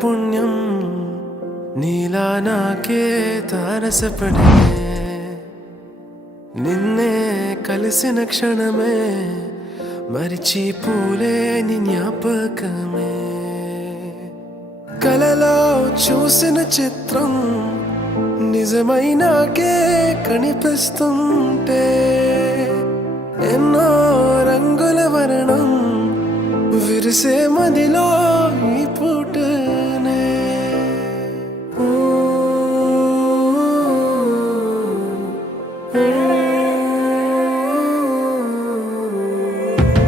పుణ్యం నీలా నాకే తారసపడే నిన్నే కలిసిన క్షణమే మరిచిపోలే నీ జ్ఞాపకమే కలలో చూసిన చిత్రం నిజమైనాకే కనిపిస్తుంటే ఎన్నో రంగుల వర్ణం విరిసే మదిలో ఈ పూటనే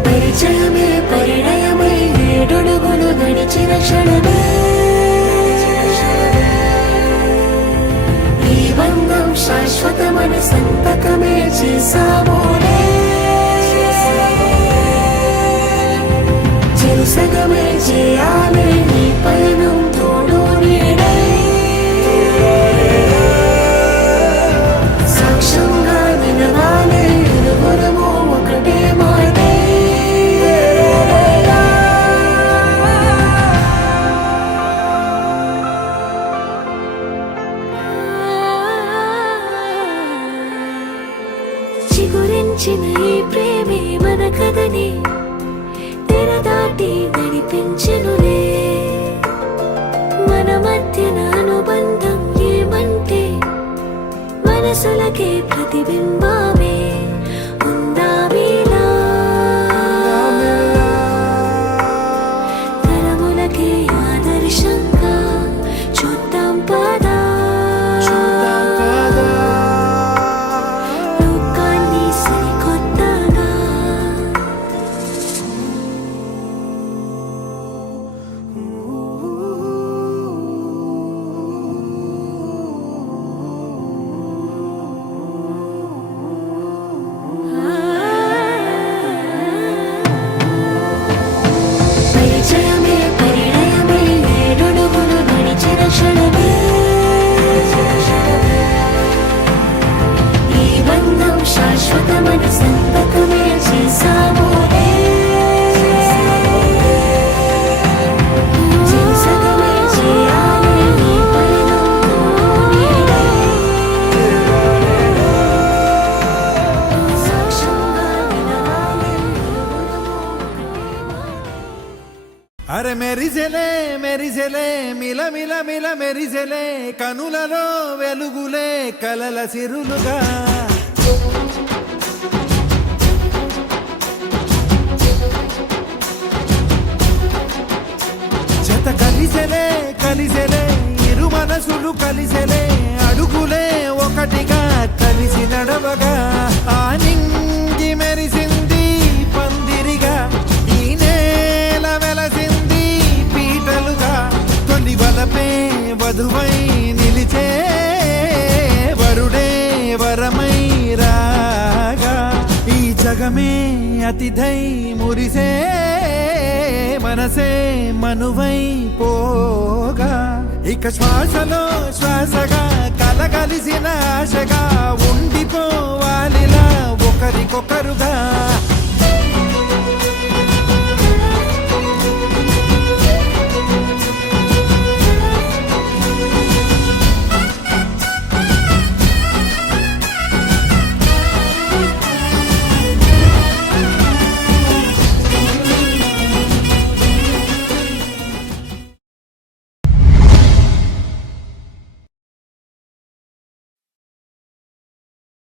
పరిచయమే పరిణయమై ఏడడుగులు నడిచిన క్షణమే ఈ బంధం శాశ్వతమని సంతకమే చేసామోలే చెరుసగమే చేయాలి ఈ పయనం తోడు నీడై సాక్ష్యంగా నిలవాలి ఇరువురము ఒకటే మాటే చిగురించిన ఈ ప్రేమే మన కథని తెరదాటి నడిపించెనులే మన మధ్యన అనుబంధం ఏమంటే మనసులకే ప్రతిబింబమే ఉందామేలా తరములకే ఆదర్శంగా చూద్దాం పదా లోకాన్ని సరికొత్తగా పరిచయమే పరిణయమై ఏడడుగులు నడిచిన క్షణమే ఈ బంధం శాశ్వతమని సంతకమే చేసామోలే చెరుసగమే చేయాలి ఈ పయనం నీడై సాక్ష్యంగా నిలవాలి ఇరువురము ఒకటే మాటే అరే మెరిసెలే మెరిసెలే మిల మిల మిల మెరిసెలే కనులలో వెలుగులే కలల సిరులుగా జత కలిసెలే కలిసెలే ఇరు మనసులు కలిసెలే అడుగులే ఒకటిగా కలిసి నడవగా ఆ నింగి మెరిసింది పందిరిగా ఈ నేల వెలసింది పీటలుగా తొలి వలపే వధువై నిలిచే వరుడే వరమై రాగా ఈ జగమే అతిథై మురిసే మనసే మనువై పోగా ఇక శ్వాసలో శ్వాసగా కలగలిసిన ఆశగా ఉండిపోవాలిలా ఒకరికొకరుగా